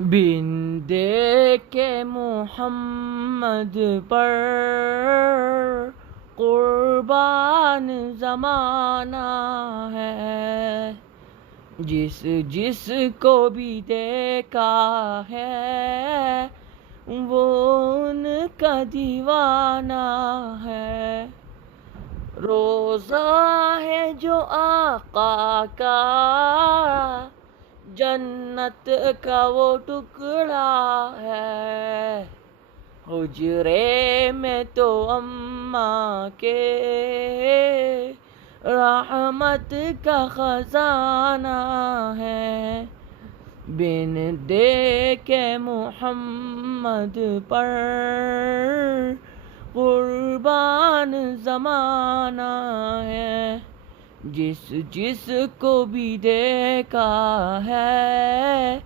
بن دیکھے محمد پر قربان زمانہ ہے، جس جس کو بھی دیکھا ہے وہ ان کا دیوانہ ہے۔ روزہ ہے جو آقا کا، جنت کا وہ ٹکڑا ہے، حجرے میں تو اماں کے رحمت کا خزانہ ہے۔ بن دیکھے محمد پر قربان زمانہ ہے، جس جس کو بھی دیکھا ہے